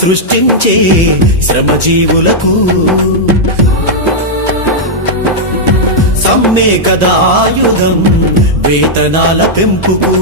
సృష్టించే శ్రమజీవులకు. సమ్మే కదా ఆయుధం వేతనాల పెంపుకు.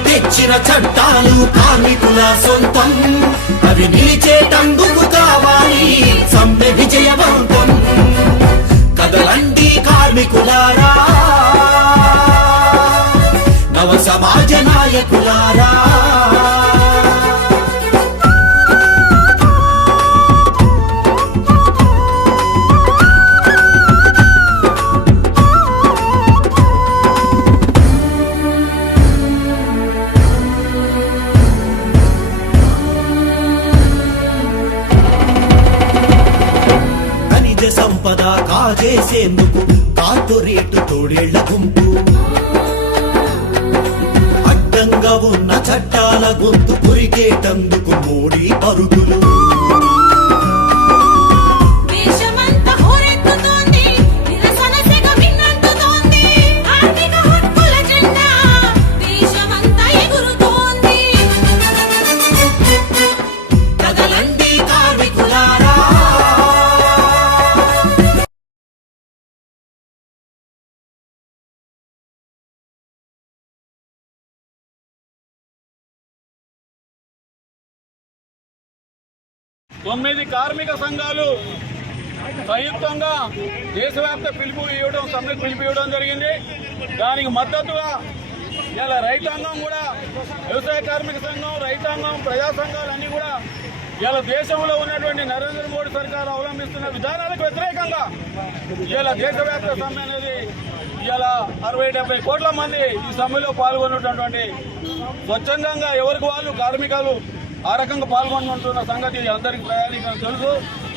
తెచ్చిన చట్టాలు కార్మికుల సొంతం. అవి నిలిచేటందుకు కావాలి సమ్మె విజయవంతం. కదలండి కార్మికులారా నవ సమాజ నాయకులారా. రాసేందుకు కార్పొరేట్ తోడేళ్ళ గుంపు. అడ్డంగా ఉన్న చట్టాల గొంతు పొరిగేటందుకు మోడీ పరుగులు. తొమ్మిది కార్మిక సంఘాలు సంయుక్తంగా దేశవ్యాప్త పిలుపు ఇవ్వడం సమ్మె పిలుపు ఇవ్వడం జరిగింది. దానికి మద్దతుగా ఇలా రైతాంగం కూడా వ్యవసాయ కార్మిక సంఘం రైతాంగం ప్రజా సంఘాలన్నీ కూడా ఇలా దేశంలో ఉన్నటువంటి నరేంద్ర మోడీ సర్కారు అవలంబిస్తున్న విధానాలకు వ్యతిరేకంగా ఇలా దేశవ్యాప్త సమ్మె అనేది ఇలా అరవై డెబ్బై కోట్ల మంది ఈ సమ్మెలో పాల్గొన్నటువంటి స్వచ్ఛందంగా ఎవరికి వాళ్ళు కార్మికులు ఆ రకంగా పాల్గొంటున్న సంగతి అందరికి ప్రయాణికులకు తెలుసు.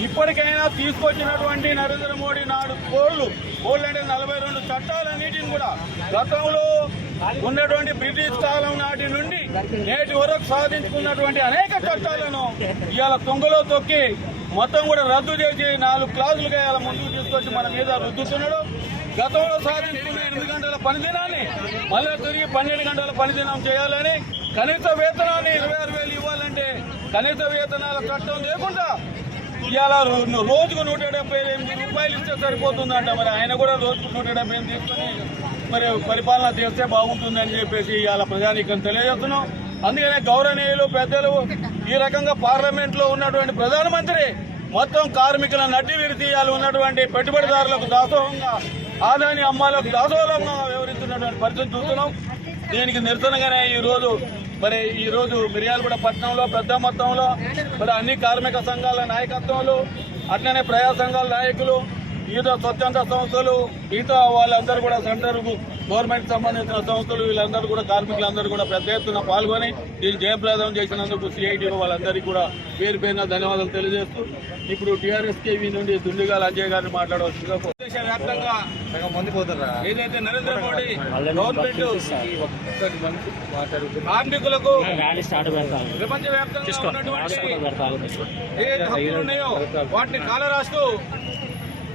ఇప్పటికైనా తీసుకొచ్చినటువంటి నరేంద్ర మోడీ నాడు కోళ్ళు కోళ్ళు అంటే నలభై రెండు చట్టాలన్నిటిని కూడా గతంలో ఉన్నటువంటి బ్రిటిష్ కాలం నాటి నుండి నేటి వరకు సాధించుకున్నటువంటి అనేక చట్టాలను ఇవాళ తొంగలో తొక్కి మొత్తం కూడా రద్దు చేసి నాలుగు క్లాసులుగా ఇలా ముందుకు తీసుకొచ్చి మన మీద రుద్దుతున్నాడు. గతంలో సాధించుకున్న ఎనిమిది గంటల పనిదినాన్ని మళ్ళీ తిరిగి పన్నెండు గంటల పనిదినం చేయాలని కనీస వేతనాన్ని ఇరవై ఆరు వేలు అంటే కనీస వేతనాల చట్టం లేకుండా ఇవాళ రోజుకు నూట డెబ్బై ఎనిమిది రూపాయలు ఇస్తే సరిపోతుందంట మరి. ఆయన కూడా రోజుకు నూట డెబ్బై ఎనిమిది తీసుకొని మరి పరిపాలన చేస్తే బాగుంటుందని చెప్పేసి ఇవాళ ప్రజానీకం తెలియజేస్తున్నాం. అందుకనే గౌరవనీయులు పెద్దలు ఈ రకంగా పార్లమెంట్లో ఉన్నటువంటి ప్రధానమంత్రి మొత్తం కార్మికుల నడ్డి విరితీయాలు ఉన్నటువంటి పెట్టుబడిదారులకు దాసోహంగా ఆదాని అమ్మాలకు దాసోహంగా వ్యవహరిస్తున్నటువంటి పరిస్థితి చూస్తున్నాం. దీనికి నిరసనగానే ఈ రోజు మరి ఈ రోజు మిర్యాలగూడ పట్టణంలో పెద్ద మొత్తంలో మరి అన్ని కార్మిక సంఘాల నాయకత్వాలు అట్లనే ప్రజా సంఘాల నాయకులు వివిధ స్వచ్ఛంద సంస్థలు మిగతా వాళ్ళందరూ కూడా సెంటర్ గవర్నమెంట్ సంబంధించిన సంస్థలు వీళ్ళందరూ కూడా కార్మికులందరూ కూడా పెద్ద ఎత్తున పాల్గొని దీన్ని జయప్రదం చేసినందుకు సిఐటి వాళ్ళందరికీ కూడా పేరు పేరున ధన్యవాదాలు తెలియజేస్తూ ఇప్పుడు టీఆర్ఎస్ కేవీ నుండి దుండిగాల అజయ్ గారిని మాట్లాడవలసిందిగా దేశవ్యాప్తంగా ఏదైతే నరేంద్ర మోడీ గవర్నమెంట్ కార్మికులకు ర్యాలీ స్టార్ట్ పెడతాను. ప్రపంచ వ్యాప్తంగా ఉన్నటువంటి ఏదైతే హక్కులు ఉన్నాయో వాటిని కాలరాస్తూ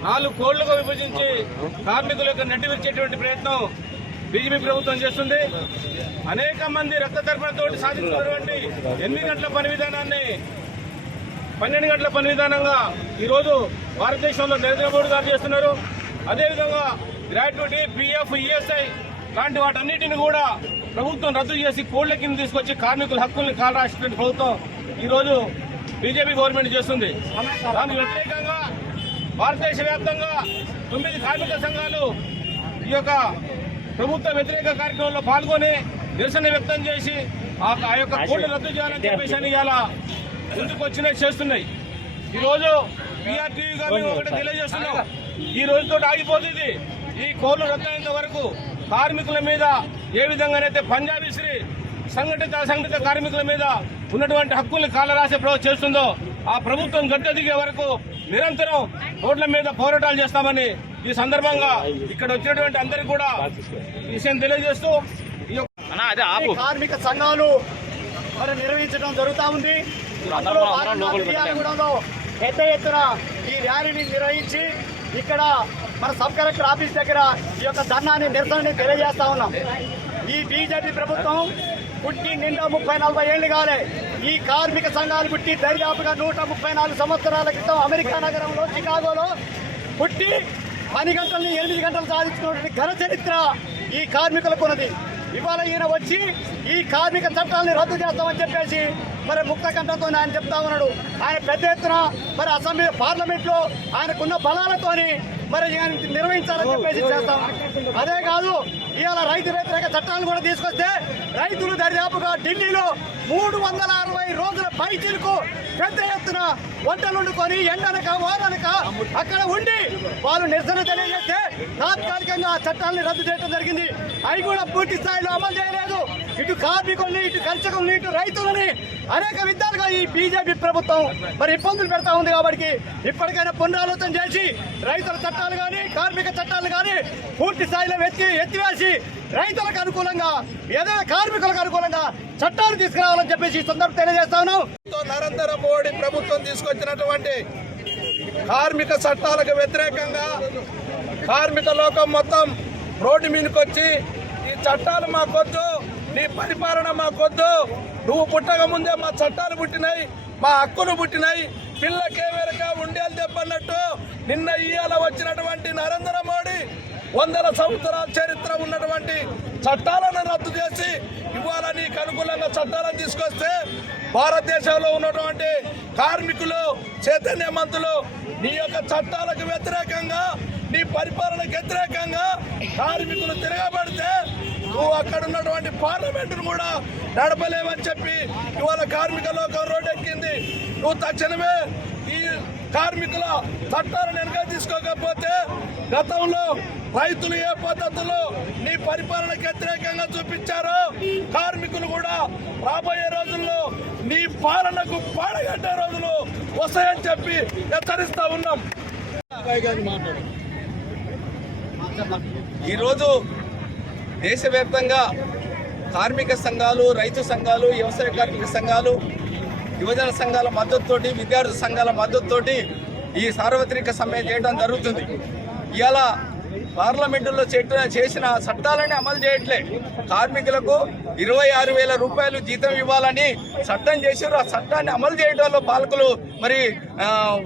నాలుగు కోళ్ళుగా విభజించి కార్మికుల యొక్క నెట్టి విరిచేటువంటి ప్రయత్నం బీజేపీ ప్రభుత్వం చేస్తుంది. అనేక మంది రక్త తర్పణతో సాధించినటువంటి ఎనిమిది గంటల పని విధానాన్ని పన్నెండు గంటల పని విధానంగా ఈరోజు భారతదేశంలో నరేంద్ర మోడీ గారు చేస్తున్నారు. అదేవిధంగా గ్రాట్యుటీ పిఎఫ్ ఈఎస్ఐ లాంటి వాటన్నిటిని కూడా ప్రభుత్వం రద్దు చేసి కోళ్ళ కింద తీసుకొచ్చి కార్మికుల హక్కుల్ని కాలరాసినటువంటి ప్రభుత్వం ఈరోజు బీజేపీ గవర్నమెంట్ చేస్తుంది. దానికి వ్యతిరేకంగా భారతదేశ వ్యాప్తంగా తొమ్మిది కార్మిక సంఘాలు ఈ యొక్క ప్రభుత్వ వ్యతిరేక కార్యక్రమంలో పాల్గొని నిరసన వ్యక్తం చేసి ఆ యొక్క కోర్టు రద్దు చేయాలని చెప్పేసి అని ఇలా ముందుకు వచ్చినాయి చేస్తున్నాయి. ఈ రోజు బీఆర్టీవీ గారు మేము ఒకటి తెలియజేస్తున్నాం. ఈ రోజుతో ఆగిపోతుంది ఈ కోర్లు రద్దయినంత వరకు కార్మికుల మీద ఏ విధంగానైతే పంజాబీ శ్రీ సంఘటిత అసంఘటిత కార్మికుల మీద ఉన్నటువంటి హక్కుల్ని కాలరాసే ప్రభుత్వం చేస్తుందో ఆ ప్రభుత్వం గడ్డ దిగే వరకు నిరంతరం రోడ్ల మీద పోరాటాలు చేస్తామని ఈ సందర్భంగా ఇక్కడ వచ్చినటువంటి అందరికీ కూడా విషయం తెలియజేస్తూ ఈ యొక్క కార్మిక సంఘాలు మరి నిర్వహించడం జరుగుతా ఉంది. పెద్ద ఎత్తున ఈ ర్యాలీని నిర్వహించి ఇక్కడ మన సబ్ కలెక్టర్ ఆఫీస్ దగ్గర ఈ యొక్క ధర్నాన్ని నిరసనని తెలియజేస్తా ఉన్నాం. ఈ బీజేపీ ప్రభుత్వం పుట్టి నిండా ముప్పై నలభై ఏళ్ళు కాలే. ఈ కార్మిక సంఘాలు పుట్టి దరిదాపుగా నూట ముప్పై నాలుగు సంవత్సరాల క్రితం అమెరికా నగరంలో చికాగోలో పుట్టి పని గంటల్ని ఎనిమిది గంటలు సాధించినటువంటి ఘన చరిత్ర ఈ కార్మికులకు ఉన్నది ఇవాళ ఈయన వచ్చి ఈ కార్మిక చట్టాలని రద్దు చేస్తామని చెప్పేసి మరి ముక్త కంఠంతో ఆయన చెప్తా ఉన్నాడు. ఆయన పెద్ద ఎత్తున మరి అసెంబ్లీ పార్లమెంట్లో ఆయనకున్న బలాలతోని మరి నిర్వహించాలని చెప్పేసి చేస్తాం. అదే కాదు ఇవాళ రైతు వ్యతిరేక చట్టాలను కూడా తీసుకొస్తే రైతులు దరిదాపుగా ఢిల్లీలో మూడు వందల అరవై రోజుల పైచీలకు పెద్ద ఎత్తున వంటలు వండుకొని ఎండనక వాననక అక్కడ ఉండి వాళ్ళు నిరసన తెలియజేస్తే తాత్కాలికంగా ఆ చట్టాన్ని రద్దు చేయడం జరిగింది. అవి కూడా పూర్తి స్థాయిలో అమలు చేయలేదు. ఇటు కార్మికుల్ని ఇటు కర్షకుల్ని ఇటు రైతులని అనేక విధాలుగా ఈ బీజేపీ ప్రభుత్వం మరి ఇబ్బందులు పెడతా ఉంది కాబట్టి ఇప్పటికైనా పునరాలోచన చేసి రైతుల చట్టాలు కానీ కార్మిక చట్టాలు కానీ పూర్తి స్థాయిలో ఎత్తి ఎత్తివేసి రైతులకు అనుకూలంగా ఏదైనా కార్మికులకు అనుకూలంగా చట్టాలు తీసుకురావాలని చెప్పేసి ఈ సందర్భం తెలియజేస్తా ఉన్నాం. తో నరేంద్ర మోడీ ప్రభుత్వం తీసుకొచ్చినటువంటి కార్మిక చట్టాలకు వ్యతిరేకంగా కార్మిక లోకం మొత్తం రోడ్డు మీదకి వచ్చి ఈ చట్టాలు మాకొద్దు నీ పరిపాలన మాకొద్దు. నువ్వు పుట్టక ముందే మా చట్టాలు పుట్టినాయి మా హక్కులు పుట్టినాయి. పిల్లకే వెనక ఉండేది దెబ్బన్నట్టు నిన్న ఇయ్యాల వచ్చినటువంటి నరేంద్ర మోడీ వందల సంవత్సరాల చరిత్ర ఉన్నటువంటి చట్టాలను రద్దు చేసి ఇవాళ నీకు అనుకూలంగా చట్టాలను తీసుకొస్తే భారతదేశంలో ఉన్నటువంటి కార్మికులు చైతన్యవంతులు నీ యొక్క చట్టాలకు వ్యతిరేకంగా నీ పరిపాలనకు వ్యతిరేకంగా కార్మికులు తిరగబడితే నువ్వు అక్కడ ఉన్నటువంటి పార్లమెంటును కూడా నడపలేవని చెప్పి ఇవాళ కార్మిక లోకం రోడ్డెక్కింది నువ్వు తక్షణమే ఈ కార్మికుల చట్టాలను వెనక తీసుకోకపోతే గతంలో రైతులు ఏ పద్ధతిలో నీ పరిపాలనకు వ్యతిరేకంగా చూపించారో కార్మికులు కూడా రాబోయే రోజుల్లో నీ పాలనకు పాడగట్టే రోజులు వస్తాయని చెప్పి హెచ్చరిస్తా ఉన్నాం. ఈరోజు దేశవ్యాప్తంగా కార్మిక సంఘాలు రైతు సంఘాలు వ్యవసాయ కార్మిక సంఘాలు యువజన సంఘాల మద్దతుతోటి విద్యార్థి సంఘాల మద్దతుతోటి ఈ సార్వత్రిక సమ్మె చేయడం జరుగుతుంది. ఇలా పార్లమెంటులో చెట్టు- చేసిన చట్టాలని అమలు చేయట్లే. కార్మికులకు ఇరవై ఆరు వేల రూపాయలు జీతం ఇవ్వాలని చట్టం చేశారు. ఆ చట్టాన్ని అమలు చేయడంలో పాలకులు మరి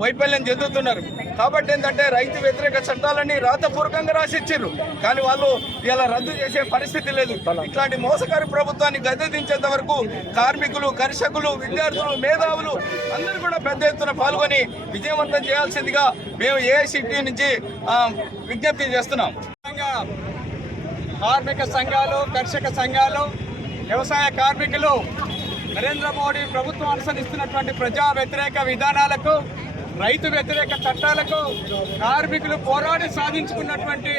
వైఫల్యం చెందుతున్నారు. కాబట్టి ఏంటంటే రైతు వ్యతిరేక చట్టాలని రాతపూర్వకంగా రాసిచ్చారు కానీ వాళ్ళు ఇలా రద్దు చేసే పరిస్థితి లేదు. ఇట్లాంటి మోసకారి ప్రభుత్వాన్ని గద్దెదించేంత వరకు కార్మికులు కర్షకులు విద్యార్థులు మేధావులు అందరూ కూడా పెద్ద ఎత్తున పాల్గొని విజయవంతం చేయాల్సిందిగా మేము ఏఐసిటి నుంచి విజ్ఞప్తి చేస్తున్నాం. కార్మిక సంఘాలు కర్షక సంఘాలు వ్యవసాయ కార్మికులు నరేంద్ర మోడీ ప్రభుత్వం అనుసరిస్తున్నటువంటి ప్రజా వ్యతిరేక విధానాలకు రైతు వ్యతిరేక చట్టాలకు కార్మికులు పోరాడి సాధించుకున్నటువంటి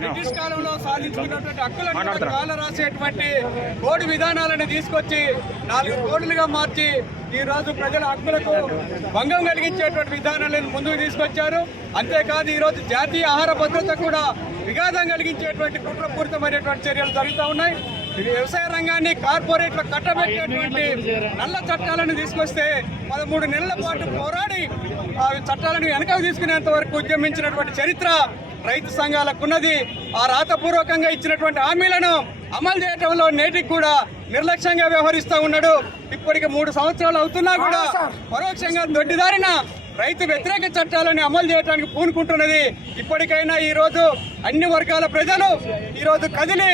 బ్రిటిష్ కాలంలో సాధించుకున్నటువంటి హక్కులను కాల రాసేటువంటి కోడి విధానాలను తీసుకొచ్చి నాలుగు కోడులుగా మార్చి ఈ రోజు ప్రజల హక్కులకు భంగం కలిగించేటువంటి విధానాలను ముందుకు తీసుకొచ్చారు. అంతేకాదు ఈ రోజు జాతీయ ఆహార భద్రత కూడా విఘాతం కలిగించేటువంటి కుట్రపూరితమైనటువంటి చర్యలు జరుగుతూ ఉన్నాయి. వ్యవసాయ రంగాన్ని కార్పొరేట్లు కట్టబెట్టేటువంటి నల్ల చట్టాలను తీసుకొస్తే పదమూడు నెలల పాటు పోరాడి ఆ చట్టాలను వెనకకు తీసుకునేంత వరకు ఉద్యమించినటువంటి చరిత్ర రైతు సంఘాలకు ఉన్నది ఆ రాతపూర్వకంగా ఇచ్చినటువంటి హామీలను అమలు చేయడంలో నేటికి కూడా నిర్లక్ష్యంగా వ్యవహరిస్తూ ఉన్నాడు. ఇప్పటికి మూడు సంవత్సరాలు అవుతున్నా కూడా పరోక్షంగా దొడ్డిదారిన రైతు వ్యతిరేక చట్టాలను అమలు చేయడానికి పూనుకుంటున్నది. ఇప్పటికైనా ఈ రోజు అన్ని వర్గాల ప్రజలు ఈ రోజు కదిలి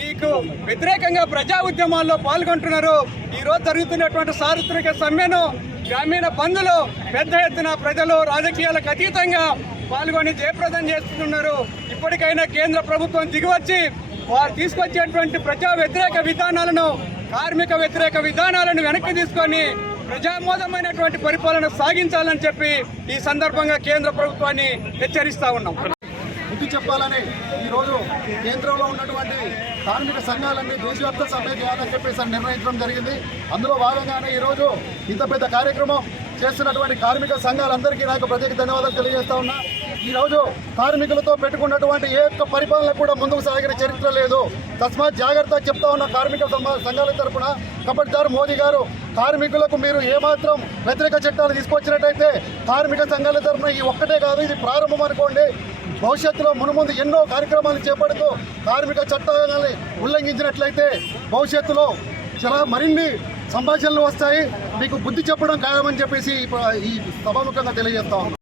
నీకు వ్యతిరేకంగా ప్రజా ఉద్యమాల్లో పాల్గొంటున్నారు. ఈ రోజు జరుగుతున్నటువంటి చారిత్రక సమ్మెను గ్రామీణ బంధులు పెద్ద ఎత్తున ప్రజలు రాజకీయాలకు అతీతంగా పాల్గొని జయప్రదం చేస్తున్నారు. ఇప్పటికైనా కేంద్ర ప్రభుత్వం దిగివచ్చి వారు తీసుకొచ్చేటువంటి ప్రజా వ్యతిరేక విధానాలను కార్మిక వ్యతిరేక విధానాలను వెనక్కి తీసుకొని ప్రజామోదమైనటువంటి పరిపాలన సాగించాలని చెప్పి ఈ సందర్భంగా కేంద్ర ప్రభుత్వాన్ని హెచ్చరిస్తా ఉన్నాం. బుద్ధి చెప్పాలని ఈరోజు కేంద్రంలో ఉన్నటువంటి కార్మిక సంఘాలన్నీ దేశవ్యాప్త సమ్మె చేయాలని చెప్పేసి నిర్ణయించడం జరిగింది. అందులో భాగంగానే ఈరోజు ఇంత పెద్ద కార్యక్రమం చేస్తున్నటువంటి కార్మిక సంఘాలందరికీ నాకు ప్రత్యేక ధన్యవాదాలు తెలియజేస్తా ఉన్నా. ఈ రోజు కార్మికులతో పెట్టుకున్నటువంటి ఏ ఒక్క పరిపాలన కూడా ముందుకు సాగిన చరిత్ర లేదు. తస్మాత్ జాగ్రత్త చెప్తా ఉన్న కార్మిక సంఘ- సంఘాల తరఫున కబడ్దారు మోదీ గారు కార్మికులకు మీరు ఏమాత్రం వ్యతిరేక చట్టాలు తీసుకొచ్చినట్టయితే కార్మిక సంఘాల తరఫున ఈ ఒక్కటే కాదు ఇది ప్రారంభం అనుకోండి. భవిష్యత్తులో మునుముందు ఎన్నో కార్యక్రమాలు చేపడుతూ కార్మిక చట్టాలని ఉల్లంఘించినట్లయితే భవిష్యత్తులో చాలా మరిన్ని సంభాషణలు వస్తాయి. మీకు బుద్ధి చెప్పడం ఖాయమని చెప్పేసి ఈ- ఈ సభాముఖంగా తెలియజేస్తా ఉన్నాం.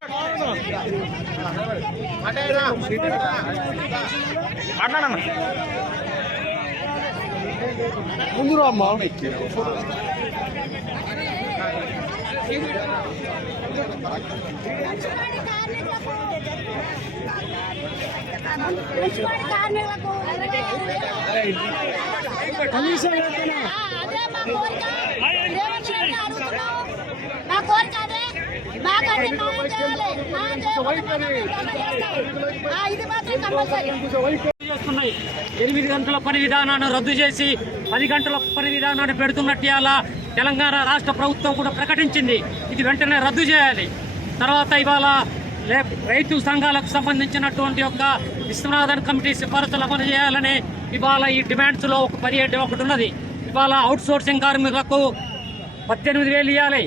కార్మికులకు మా కోరిక అదే మాకంటే న్యాయం చేయాలి ఇది మాత్రం కంపల్సరీ చేస్తున్నాయి. ఎనిమిది గంటల పని విధానాన్ని రద్దు చేసి పది గంటల పని విధానాన్ని పెడుతున్నట్టు అలా తెలంగాణ రాష్ట్ర ప్రభుత్వం కూడా ప్రకటించింది. ఇది వెంటనే రద్దు చేయాలి. తర్వాత ఇవాళ రైతు సంఘాలకు సంబంధించినటువంటి యొక్క విశ్వనాథన్ కమిటీ సిఫారసులు అమలు చేయాలని ఇవాళ ఈ డిమాండ్స్లో ఒక పదిహేడు ఒకటి ఉన్నది. ఇవాళ అవుట్ సోర్సింగ్ కార్మికులకు పద్దెనిమిది వేలు ఇవ్వాలి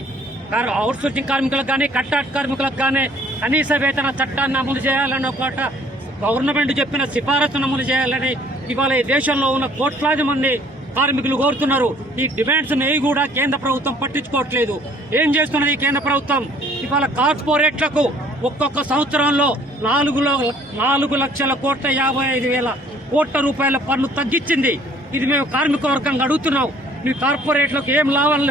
అవుట్సోర్సింగ్ అవుట్ సోర్సింగ్ కార్మికులకు కానీ కట్టాట్ కార్మికులకు కానీ కనీస వేతన చట్టాన్ని అమలు చేయాలని ఒక గవర్నమెంట్ చెప్పిన సిఫారసును అమలు చేయాలని ఇవాళ ఈ దేశంలో ఉన్న కోట్లాది మంది కార్మికులు కోరుతున్నారు. ఈ డిమాండ్స్ని కూడా కేంద్ర ప్రభుత్వం పట్టించుకోవట్లేదు. ఏం చేస్తున్నది కేంద్ర ప్రభుత్వం? ఇవాళ కార్పొరేట్లకు ఒక్కొక్క సంవత్సరంలో నాలుగు నాలుగు లక్షల కోట్ల యాభై ఐదు వేల కోట్ల రూపాయల పన్ను తగ్గించింది. ఇది మేము కార్మిక వర్గంగా అడుగుతున్నాం. నీ కార్పొరేట్లకు ఏం లాభం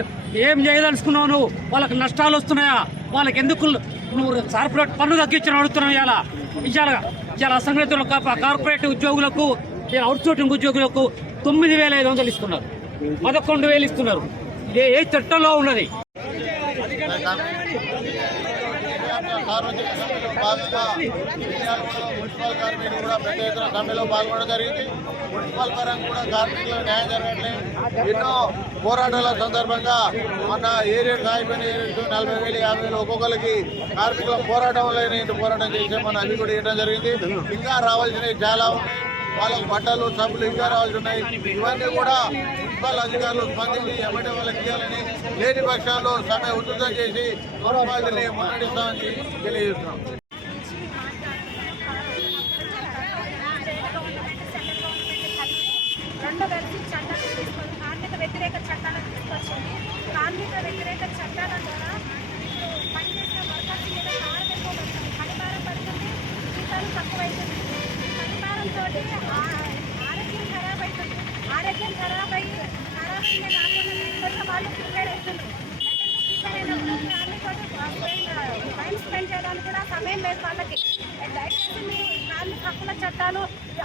ఏం చేయదలుచుకున్నావు నువ్వు? వాళ్ళకి నష్టాలు వస్తున్నాయా? వాళ్ళకి ఎందుకు నువ్వు కార్పొరేట్ పన్ను తగ్గించిన అడుగుతున్నావు ఇలా ఇవాళ ఇవాళ అసంఘటిత కార్పొరేట్ ఉద్యోగులకు అవుట్సోర్సింగ్ ఉద్యోగులకు తొమ్మిది వేల ఐదు వందలు ఇస్తున్నారు. పదకొండు వేలు ఇస్తున్నారు. ఇదే ఏ చట్టంలో ఉన్నది? సార్వజనిక భాగంగా మున్సిపల్ కార్మికులు కూడా పెద్ద ఎత్తున సమ్మెలో పాల్గొనడం జరిగింది. మున్సిపల్ పరంగా కూడా కార్మికులకు న్యాయం జరగట్లేదు ఎన్నో పోరాటాల సందర్భంగా మన ఏరియడ్ అయిపోయిన నలభై వేలు యాభై వేలు ఒక్కొక్కరికి కార్మికుల పోరాటం వల్ల పోరాటం చేసే మన అవి కూడా ఇవ్వడం జరిగింది. ఇంకా రావాల్సినవి చాలా ఉన్నాయి. వాళ్ళకు బట్టలు సబ్బులు ఇంకా రావాల్సి ఉన్నాయి. ఇవన్నీ కూడా మున్సిపల్ అధికారులు స్పందించి ఎమ్మటి వాళ్ళకి ఇవ్వాలని లేని పక్షాల్లో సమ్మె ఉధృతం చేసి మున్సిపాలిటీని మున్నడిస్తామని తెలియజేస్తున్నాం రెండు కలిసి చట్టాలు తీసుకొని కార్మిక వ్యతిరేక చట్టాలను తీసుకొచ్చింది కార్మిక వ్యతిరేక చట్టాల ద్వారా ఇప్పుడు పనిచేసే వర్కర్స్ మీద భారం ఎక్కువ పడుతుంది పనిభారం పడుతుంది జీతాలు తక్కువైతుంది ఈ పనిభారంతో ఆరోగ్యం ఖరాబ్ అవుతుంది ఆరోగ్యం ఖరాబ్ అయ్యి ఖరాబ్ అయ్యే కాకుండా మెడికల్గా వాళ్ళు ప్రిపేర్ అవుతుంది టైం స్పెండ్ చేయడానికి కూడా సమయం లేదు వాళ్ళకి దయచేసి మీ నాలుగు హక్కుల చట్టాలు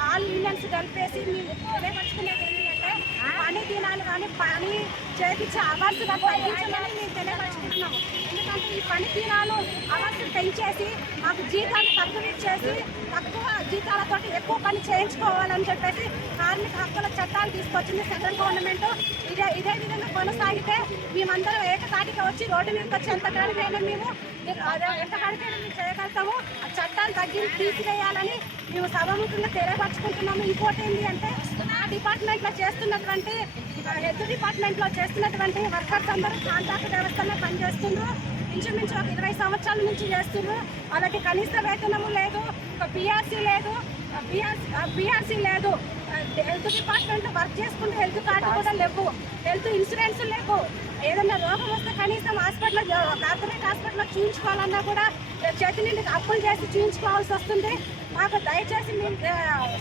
ఆల్ యూనియన్స్ కలిపేసి మీరు తెలియపరుచుకునేది ఏంటంటే పని దినాలు కానీ పని చేపించే అవర్స్ కానీ తగ్గించాలని మేము తెలియపరుచుకుంటున్నాము. ఎందుకంటే ఈ పని దినాలు అవర్స్ పెంచేసి మాకు జీతాలు తక్కువ ఇచ్చేసి తక్కువ జీతాలతో ఎక్కువ పని చేయించుకోవాలని చెప్పేసి కార్మిక హక్కుల చట్టాలు తీసుకొచ్చింది సెంట్రల్ గవర్నమెంట్. ఇదే ఇదే విధంగా కొనసాగితే మేమందరం ఏకతాటికి వచ్చి రోడ్డు మీదకి వచ్చి మేము అదే మేము చేయగలుగుతాము ఆ చట్టాలు తగ్గి తీసివేయాలని మేము సభముఖంగా తెలియపరచుకుంటున్నాము ఇంకోటి ఏంటి అంటే నా డిపార్ట్మెంట్లో చేస్తున్నటువంటి హెల్త్ డిపార్ట్మెంట్లో చేస్తున్నటువంటి వర్కర్స్ అందరూ కాంట్రాక్ట్ వ్యవస్థలో పనిచేస్తున్నారు ఇంచుమించు ఒక ఇరవై సంవత్సరాల నుంచి చేస్తున్నారు వాళ్ళకి కనీస వేతనము లేదు ఒక పిఆర్సీ లేదు పిఆర్సీ లేదు. హెల్త్ డిపార్ట్మెంట్ వర్క్ చేసుకుంటే హెల్త్ కార్డు కూడా లేవు. హెల్త్ ఇన్సూరెన్స్ లేవు. ఏదైనా రోగం వస్తే కనీసం హాస్పిటల్ కార్పొరేట్ హాస్పిటల్లో చూయించుకోవాలన్నా కూడా చేతి నుండి అప్పులు చేసి చూయించుకోవాల్సి వస్తుంది. మాకు దయచేసి మేము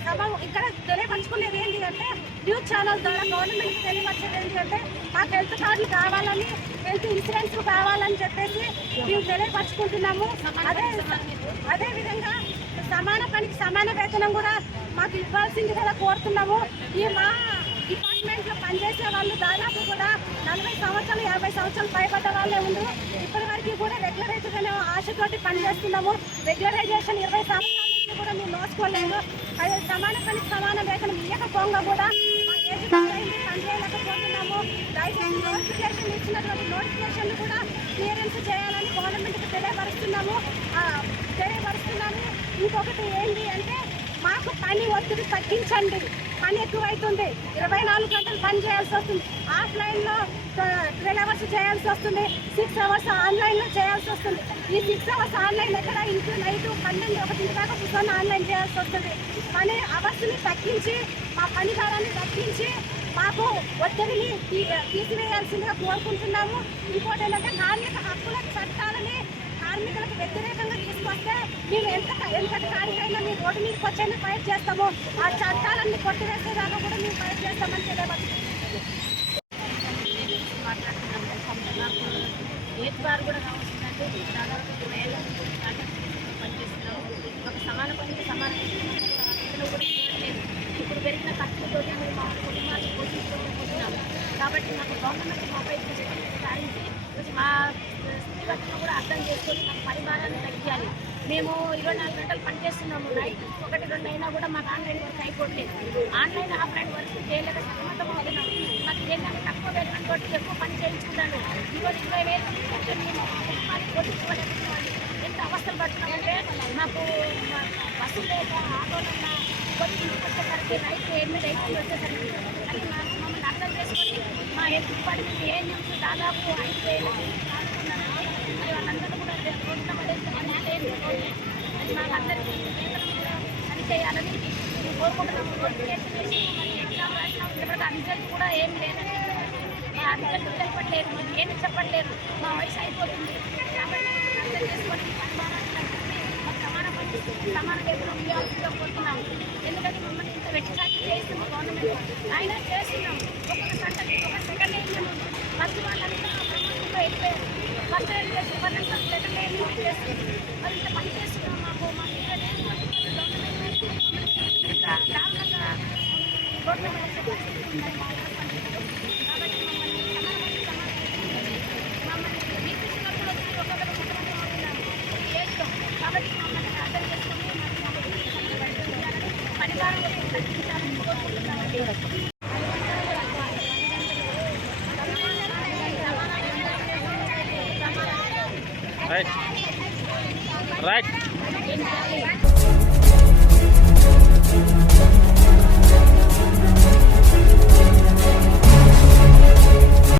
సభ ఇక్కడ తెలియపరచుకునేది ఏంటి అంటే న్యూస్ ఛానల్ ద్వారా గవర్నమెంట్కి తెలియపరిచేది ఏంటి అంటే మాకు హెల్త్ కార్డులు కావాలని హెల్త్ ఇన్సూరెన్స్ కావాలని చెప్పేసి మేము తెలియపరచుకుంటున్నాము. అదే అదే విధంగా సమాన పనికి సమాన వేతనం కూడా మాకు ఇవ్వాల్సింది కదా కోరుతున్నాము. ఈ మా డిపార్ట్మెంట్లో పనిచేసే వాళ్ళు దాదాపు కూడా నలభై సంవత్సరాలు యాభై సంవత్సరాలు భయపడ్డ వాళ్ళే ఉంది ఇప్పటి వరకు కూడా రెగ్యులరైజేషన్ అనే ఆశతోటి పనిచేస్తున్నాము. రెగ్యులరైజేషన్ ఇరవై సంవత్సరాల నుంచి కూడా మేము నోచుకోలేము అదే సమాన పనికి సమాన వేతనం ఇవ్వకపోగా కూడా మా ఏజ్ పనిచేయలేకపోతున్నాము దయచేసి నోటిఫికేషన్ ఇచ్చినటువంటి నోటిఫికేషన్ కూడా క్లియరెన్స్ చేయాలని గవర్నమెంట్కి తెలియపరుస్తున్నాము. తెలియపరుస్తున్నాము. ఇంకొకటి ఏంటి అంటే మాకు పని ఒత్తిడి తగ్గించండి. పని ఎక్కువైతుంది. ఇరవై నాలుగు గంటలు పని చేయాల్సి వస్తుంది. ఆఫ్లైన్లో ట్వెల్వ్ అవర్స్ చేయాల్సి వస్తుంది. సిక్స్ అవర్స్ ఆన్లైన్లో చేయాల్సి వస్తుంది. ఈ సిక్స్ అవర్స్ ఆన్లైన్ ఎక్కడ ఇంటి నైట్ పన్నెండు ఒకటి దాకా కూర్చొని ఆన్లైన్ చేయాల్సి వస్తుంది. పని అవర్స్ని తగ్గించి మా పని భారాన్ని తగ్గించి మాకు ఒత్తిడిని తీసివేయాల్సిందిగా కోరుకుంటున్నాము. ఇంకోటి ఏంటంటే కార్మిక హక్కుల చట్టాలని ఎన్నికలకు వ్యతిరేకంగా తీసుకొస్తే మేము ఎంత ఎంత కాడికైనా మీ రోడ్డు మీదకి వచ్చైనా ఫైట్ చేస్తాము. ఆ చట్టాలన్నీ కొట్టివేసేదాకా కూడా మేము ఫైట్ చేస్తామని తెలియవచ్చు ఏజ్ బార్ కూడా కావాల్సిందంటే దాదాపు ఇరవై ఏళ్ళ నుంచి స్టార్టప్ ఒక సమాన పనికి సమాన కూడా ఇప్పుడు పెరిగిన ఖర్చులతోటి మేము మా కుటుంబాన్ని కాబట్టి నాకు గవర్నమెంట్ మాపై దృష్టి కొంచెం మా స్థితిగతులను కూడా అర్థం చేసుకొని మాకు పరిమాణాన్ని తగ్గియాలి మేము ఇరవై నాలుగు గంటలు పనిచేస్తున్నాము నైట్ ఒకటి రెండు అయినా కూడా మాకు ఆన్లైన్ వర్క్ అయిపోవట్లేదు. ఆన్లైన్ ఆఫ్లైన్ వర్క్ చేయలేక సతమతం అవుతున్నాం. మాకు ఏంటంటే తక్కువ వేతనం తోటి ఎక్కువ పని చేయించుకుంటాను. ఈరోజు ఇరవై వేలు తీసుకుంటే మేము కొట్టించుకోలేకపోతున్నాం ఎంత అవస్థలు పడుతున్నామంటే మాకు బస్సు లేక ఆటోలన్నా కొన్ని ఇంటికి వచ్చేసరికి నైట్ ఎనిమిది ఐదు వచ్చేసరికి అది మమ్మల్ని అర్థం చేసుకొని మా హెల్త్ డిపార్ట్మెంట్ ఏ న్యూస్ దాదాపు ఐదు వేలు వాళ్ళందరూ కూడా ఏం అది మాకు అందరికీ పని చేయాలని కోరుకుంటున్నాము రోడ్డు చేసి మరి కూడా ఏం లేదండి మా రిజల్ట్ తెలపట్లేదు చెప్పట్లేదు మా వయసు అయిపోతుంది అర్థం చేసుకొని సమాన పని సమాన టేబుల్లో ఇవ్వాల్సిందిగా మమ్మల్ని ఇంత వెచ్చిసాకి చేస్తున్నాం గవర్నమెంట్ అయినా చేస్తున్నాం ఒక్కొక్క సంట ఒక్కొక్క సెకండ్ వేసినాము ఫస్ట్ వాళ్ళంతా వెళ్ళిపోయారు ఫస్ట్ ఎయిడ్ చేసి వన్ అండ్ సెకండ్ ఎయిడ్ కూడా చేసి మరి ఇంత పని చేస్తున్నాం మాకు మాకు ఇక్కడ గవర్నమెంట్ గవర్నమెంట్